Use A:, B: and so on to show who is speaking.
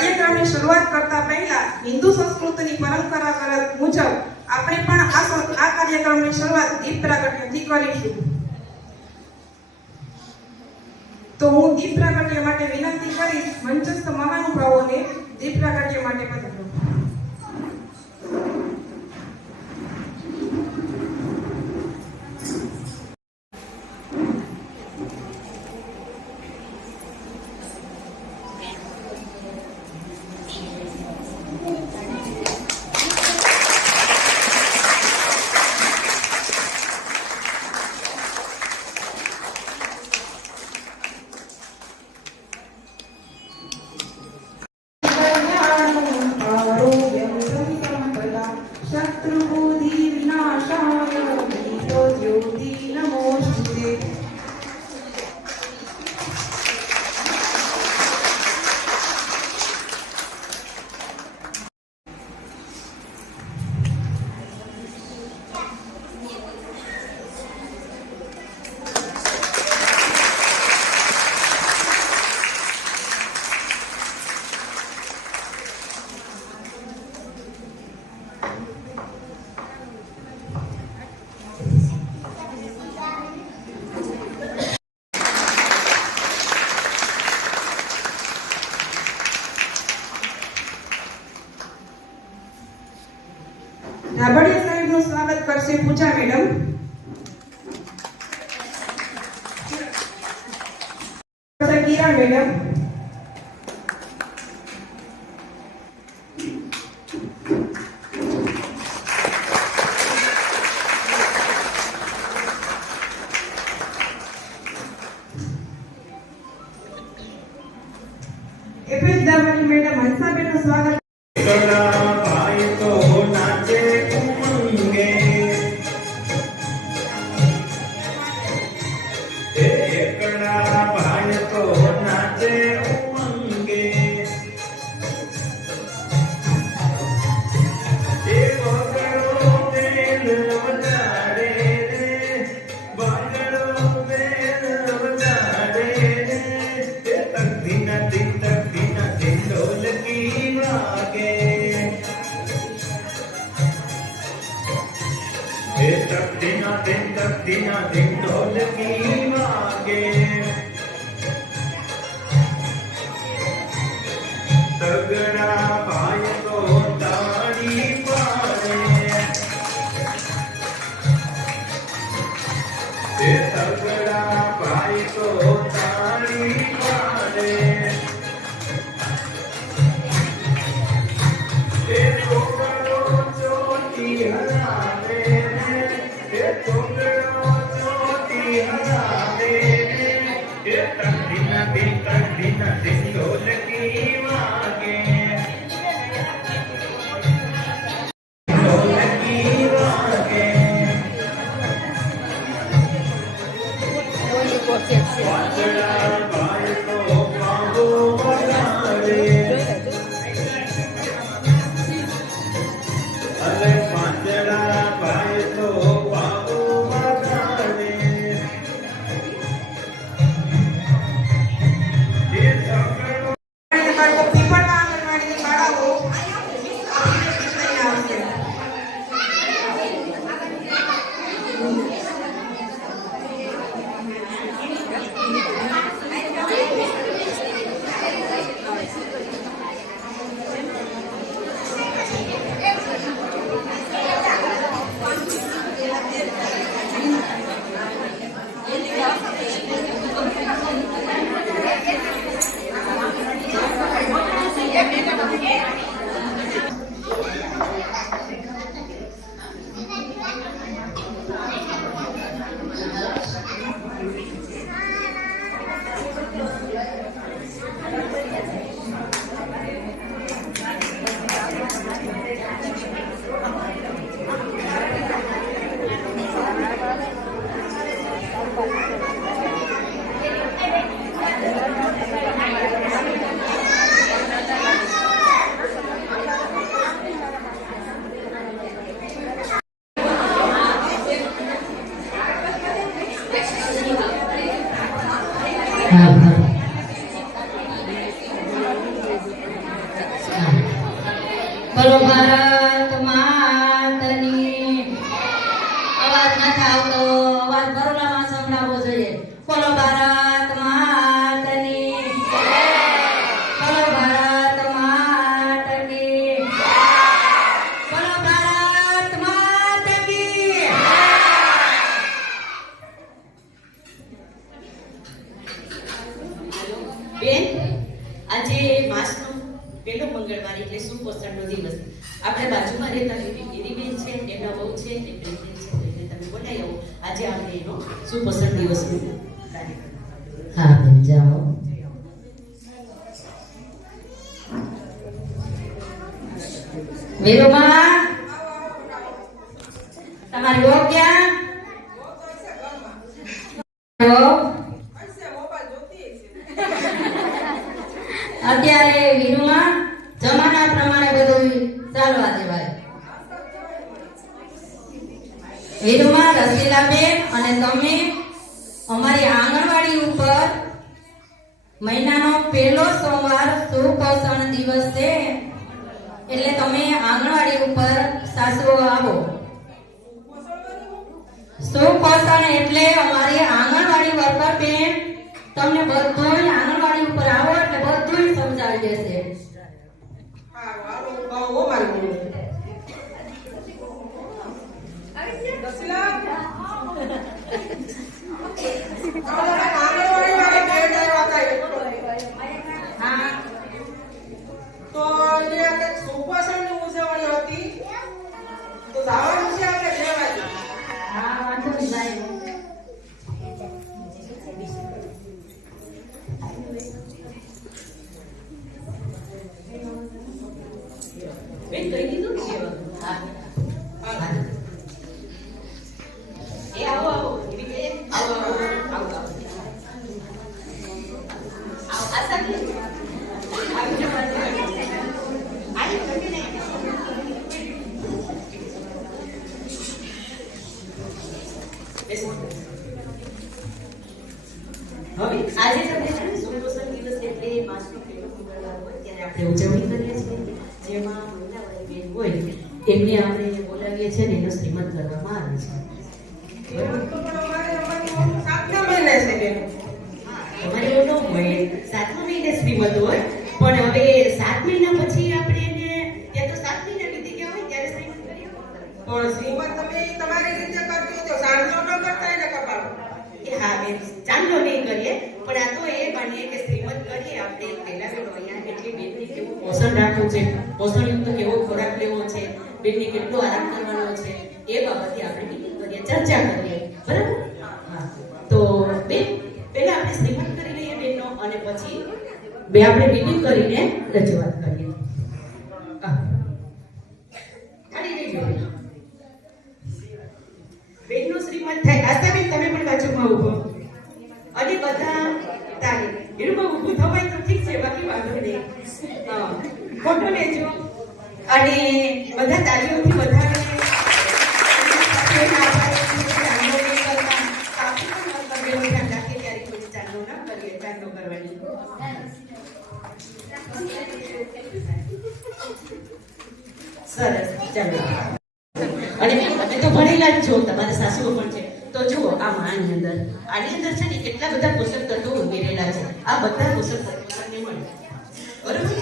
A: કાર્યક્રમની શરૂઆત કરતા પહેલા હિન્દુ સંસ્કૃતિની પરંપરા મુજબ આપણે પણ આ આ કાર્યક્રમની શરૂઆત દીપ પ્રાગટ્યથી કરીશું. તો હું દીપ પ્રાગટ્ય માટે વિનંતી કરીશ, મંચસ્થ મહાનુભાવોને દીપ પ્રાગટ્ય માટે પધારો. Kiran madam FS Dhabdi madam હંસાબેનનું સ્વાગત
B: देर तक दिना दिन तक दिन ढोल की तगड़ा पाय को तो ताड़ी तगड़ा पाय Dita,
C: dita, dita. Kalau para છે એટલે પ્રેઝન્ટ છે એટલે તમે બોલાવી આવો આજે આપણે એનો સુપોષણ દિવસનો કાર્યક્રમ
B: હા બેન જાઓ અત્યારે વીરુમાં જમાના પ્રમાણે બધું ચાલવા દેવાય રસીલા બેન અને તમે અમારી આંગણવાડી ઉપર મહિનાનો પહેલો સોમવાર સુપોષણ દિવસ છે. એટલે તમે આંગણવાડી ઉપર સાસુઓ આવો. સુપોષણ એટલે અમારી આંગણવાડી વર્કર બેન, તમને બધું આંગણવાડી ઉપર આવો એટલે બધું સમજાવી દેશે.
C: હવે આજે તમે છે દિવસ એટલે માસનો પહેલો મંગળવાર હોય, ત્યારે આપણે ઉજવણી કરીએ છીએ. જેમાં મહિલાવાળી બેન હોય, એમને આપણે બોલાવીએ છીએ ને એનો શ્રીમંત કરવામાં આવે છે.
A: મહિને
C: શ્રીમંત હોય, પણ હવે સાત મહિના પછી આપણે એને, ત્યાં તો સાત મહિના વીતી ગયા હોય, ત્યારે શ્રીમંત કરીએ.
A: પણ શ્રીમંત તમે તમારી રીતે
C: આ તો એ માનીએ કે શ્રીમંત કરીએ આપણે પહેલા બેનો અહીંયા કેવું ખોરાક લેવો છે, બેનને કેટલો આરામ કરવાનો છે, એ બાબતે આપણે ચર્ચા કરીએ, બરાબર? તો બેન, પહેલા આપણે શ્રીમંત કરી લઈએ બેનનો, અને પછી બે આપણે meeting કરીને રજૂઆત કરીએ. આ માની અંદર. આની અંદર છે ને કેટલા બધા પોષક તત્વો ઉમેરેલા છે. આ બધા પોષક તત્વો તમને મળે. બરોબર